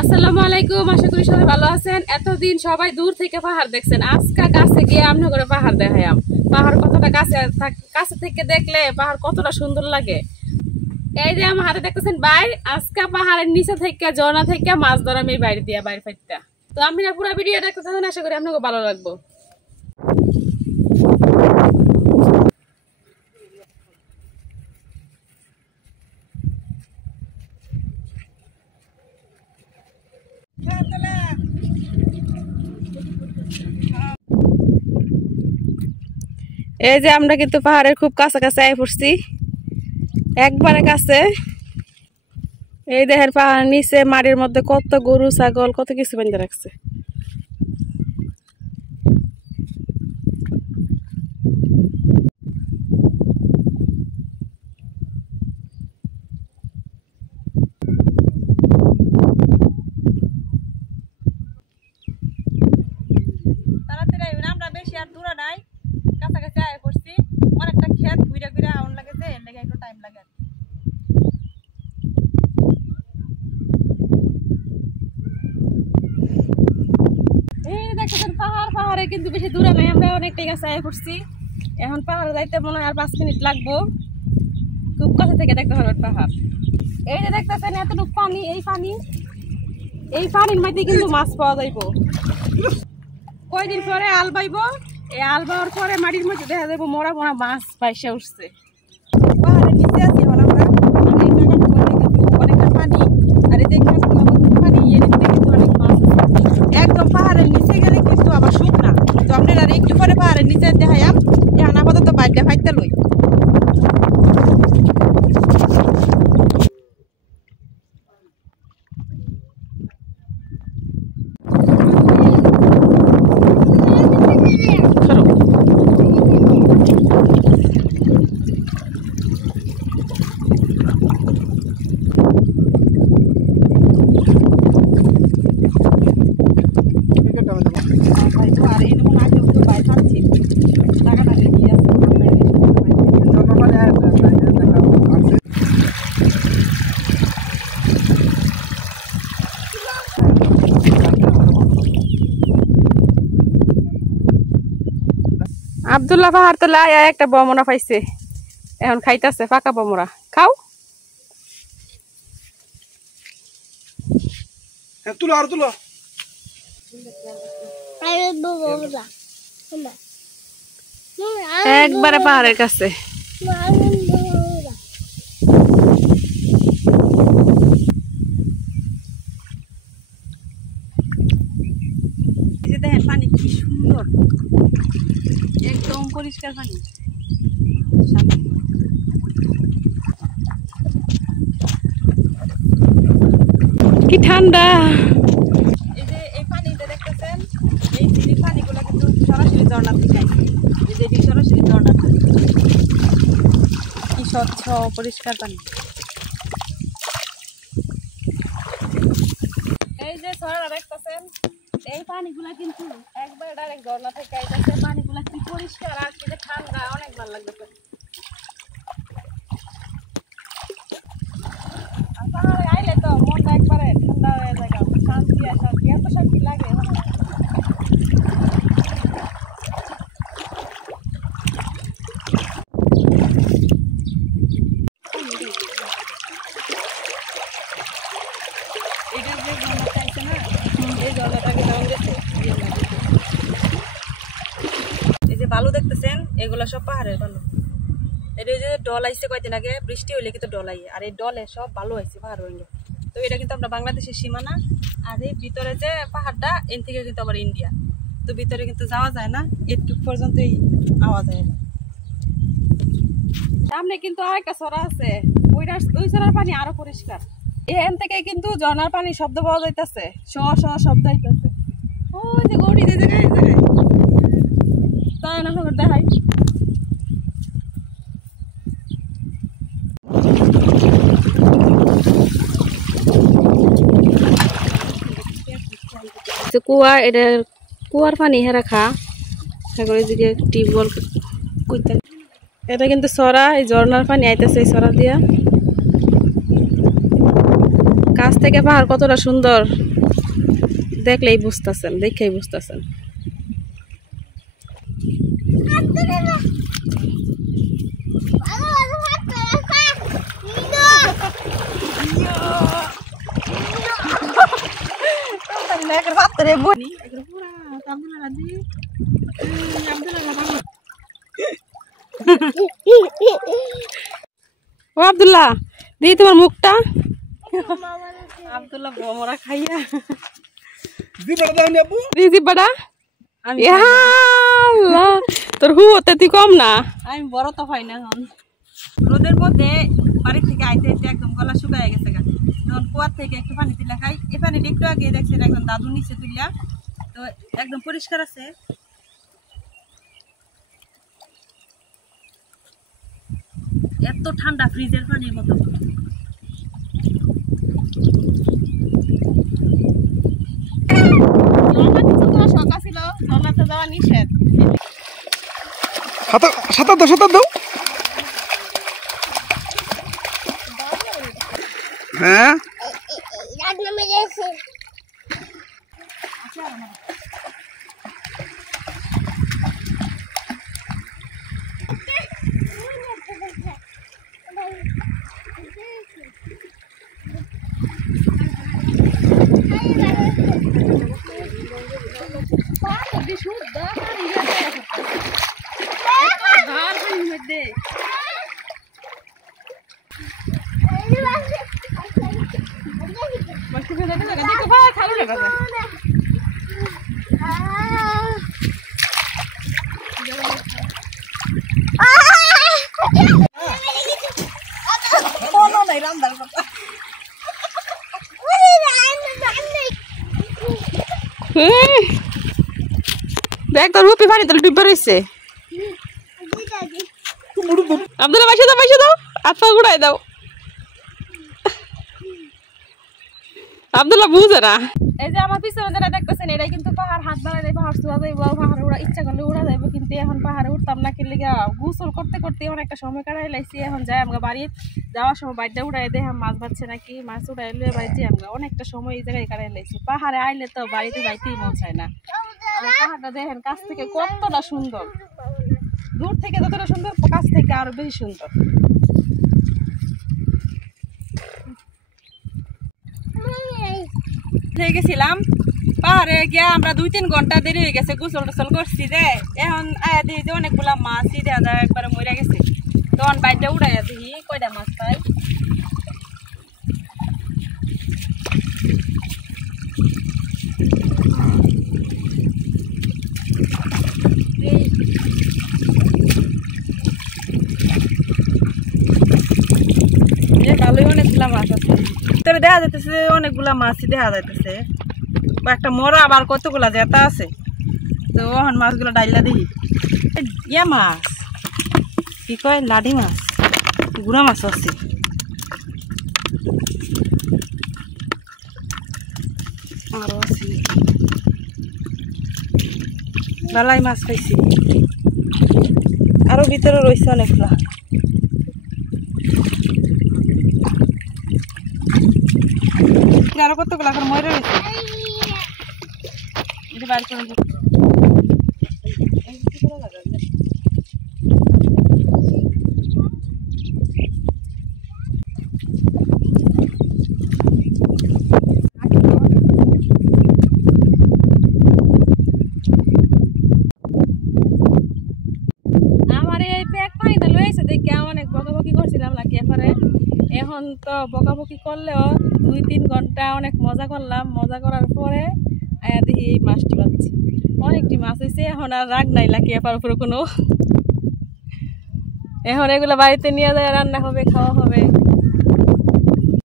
আসসালামু আলাইকুম, আশা করি সবাই ভালো আছেন। এতদিন সবাই দূর থেকে পাহাড় দেখছেন, আজকে কাছে গিয়ে আমনে করে পাহাড় দেখাইলাম। পাহাড় কতটা কাছে থেকে দেখলে পাহাড় কতটা সুন্দর লাগে। এই যে আমার হাতে দেখতেছেন বাইর, আজকে পাহাড়ের নিচে থেকে ঝর্ণা থেকে মাছ ধরাম এই বাইরে দিয়ে বাইরে ফাইটটা। তো আমি পুরো ভিডিও দেখতেছেন, আশা করি আপনাকে ভালো লাগবে। এই যে আমরা কিন্তু পাহাড়ের খুব কাছাকাছি আই পড়ছি, একবারে কাছে। এই দেখেন পাহাড় নিচে মাটির মধ্যে কত গরু ছাগল কত কিছু বেঁধে রাখছে। আমরা বেশি আর দূরে নাই, কাছাকাছি আয় পড়ছি। অনেকটা ক্ষেত ঘুরে ঘুরে আউন লাগে, যে লেগে একটু টাইম লাগে। এই দেখেন পাহাড়ে কিন্তু বেশি দূরে নাই, আমরা অনেকটাই কাছে আয় পড়ছি। এখন পাহাড়ে যাইতে মনে হয় আর 5 মিনিট লাগবো। খুব কাছে থেকে দেখতে হবে পাহাড়। এই যে দেখতেছেন এতটুকু পানি, এই পানির মধ্যে কিন্তু মাছ পাওয়া যাইব। কয়দিন পরে আল বাইব, এই আল বাওয়ার পরে মাটির মধ্যে দেখা যাবো মরা মরা মাছ পাইসে উঠছে। পাহাড়ের নিচে আছি এখন আমরা, এই জায়গাটার মধ্যে কিন্তু অনেকটা পানি, আর এই দেখে পানি এর মধ্যে কিন্তু অনেক মাছ আছে। একদম পাহাড়ের নিচে গেলে কিন্তু আবার শুকনা। তো আপনারা একটু পরে পাহাড়ের নিচে দেখাইলাম, এখন আপাতত বাইরে ফাইতে লই। আব্দুল্লাহ পাহাড় তো লাই একটা বমরা পাইছে, এখন খাইতেছে পাকা বমরা। খাও। তুলো আর তুলো। একবারে পাহাড়ের কাছে। দেখেন পানি কি সুন্দর, একদম পরিষ্কার পানি। কি ঠান্ডা। এই যে এই পানিটা দেখতেছেন, এই ঝিরির পানিগুলো কিন্তু সরাসরি ঝর্ণা থেকে আসে। এই যে সরাসরি ঝর্ণা, কি স্বচ্ছ পরিষ্কার পানি। এই যে ঝর্ণা দেখতেছেন, এই পানিগুলা কিন্তু একবার ডাইরেক্ট ঝর্ণা থেকে আইতেছে। পানিগুলা কি পরিষ্কার আর কি ঠান্ডা, অনেক ভালো লাগতেছে। পাহাড়ে আইলে তো মনটা একবারে ঠান্ডা হয়ে যায়, শান্তি আর শান্তি, এত শান্তি লাগে। এটা যে ঝর্ণাটা আছে না, এই ঝর্ণাটাকে নাম দিয়েছে। এই যে বালু দেখতেছেন, এগুলো সব পাহাড়ের বালু। এটা যে ডল আইছে কয়দিন আগে, বৃষ্টি হইলে কিন্তু ডল আই, আর এই ডলে সব বালু আইছে পাহাড় হইলে। তো এটা কিন্তু আমরা বাংলাদেশের সীমানা, আর এই ভিতরে যে পাহাড়টা এর থেকে কিন্তু আবার ইন্ডিয়া। তো ভিতরে কিন্তু যাওয়া যায় না, এটুক পর্যন্তই আওয়া যায় না। সামনে কিন্তু আর একটা ছড়া আছে, ওই ছড়ার পানি আরো পরিষ্কার। এখান থেকে কিন্তু ঝর্ণার পানি শব্দ পাওয়া যাইতেছে, শ শ শব্দ হইতেছে। ওই যে গড়ি যে জায়গায় তাই না, খবর দেখাই। কুয়া, এটা কুয়ার পানি হেরা খা দিকে টিউবওয়েল করতে। এটা কিন্তু সরা, এই ঝর্ণার পানি আইতেছে এই সরা দিয়া। কাছ থেকে পাহাড় কতটা সুন্দর দেখলেই বুঝতেছেন, দেখেই বুঝতেছেন। ও আব্দুল্লাহ দিদি তোমার মুখটা। আব্দুল্লাহ বমরা খাইয়া দিদি বড়া তোর হু হতে তুই কম না। আমি বড় তো হয় না। এখন রোদের মধ্যে বাড়ি থেকে আইতে আইতে একদম গলা শুকায় গেছে। যখন কুয়ার থেকে একটু পানি তুলে খাই, এই পানিটা একটু আগে দেখছি একদম দাদু নিচে তুলিয়া, তো একদম পরিষ্কার আছে। এত ঠান্ডা, ফ্রিজের পানির মতো। শখ আছিল ঝর্ণাতে যাওয়া নিষেধ। সাঁতার দাও। হ্যাঁ দেখ তোর রুপি পানি তো ডুবে রয়েছে। আব্দুল্লাহ পাইছে দাও আত্মা গুড়াই দাও। আব্দুল্লাহ বুঝে না। এই যে আমার পিছনে যারা দেখতেছেন এটাই কিন্তু পাহাড়, হাত বাড়াই দেয় পাহাড় চুয়া যাইব, পাহাড়ে উড়া ইচ্ছা করলে উড়া যাইব। কিন্তু এখন পাহাড়ে উঠতাম না, কি লেগে গোসল করতে করতে অনেকটা সময় কাটাই লাইছি। এখন যাই আমরা বাড়ি যাওয়ার সময় বাড়িটা উড়াই দেয় মাছ বাচ্ছে নাকি, মাছ উড়াই লুয়ে বাড়িতে আমরা অনেকটা সময় এই জায়গায় কাটাই লাইছি। পাহাড়ে আইলে তো বাড়িতে যাইতেই মন চায় না। পাহাড়টা দেখেন কাছ থেকে কতটা সুন্দর, দূর থেকে যতটা সুন্দর কাছ থেকে আরো বেশি সুন্দর। হয়ে গেছিলাম পাহাড়ে গিয়া আমরা 2-3 ঘন্টা দেরি হয়ে গেছে, গোসল টোসল করছি যে। এখন আয়া দেখি যে অনেকগুলা মাছই দেখা যায় একবারে মরে গেছে। তখন বাইরটা উড়াইয়া দেখি কয়টা মাছ পাই। ভালোই অনেকগুলা মাছ আছে, তবে দেখা যাইতেছে অনেকগুলা মাছই দেখা যাইতেছে। একটা মরা আবার কতগুলা জেতা আছে। তো ওখান মাছগুলো ডাইলা দেখি ইয়া মাছ কি কয় লাডি মাছ, গুড়া মাছ আছে। আরো আছে বালাই মাছ পাইছি, আরো ভিতরে রয়েছে অনেকগুলা। আরো কতগুলা এখন মরে রয়েছে। বাড়ি করে এখন তো বকাবকি করলেও 2-3 ঘন্টা অনেক মজা করলাম। মজা করার পরে আয়া দেখি এই মাছটি পাচ্ছি, অনেকটি মাছ হয়েছে। এখন আর রাগ নাই লাকি এপার উপরে কোনো। এখন এগুলো বাড়িতে নিয়ে যায় রান্না হবে, খাওয়া হবে।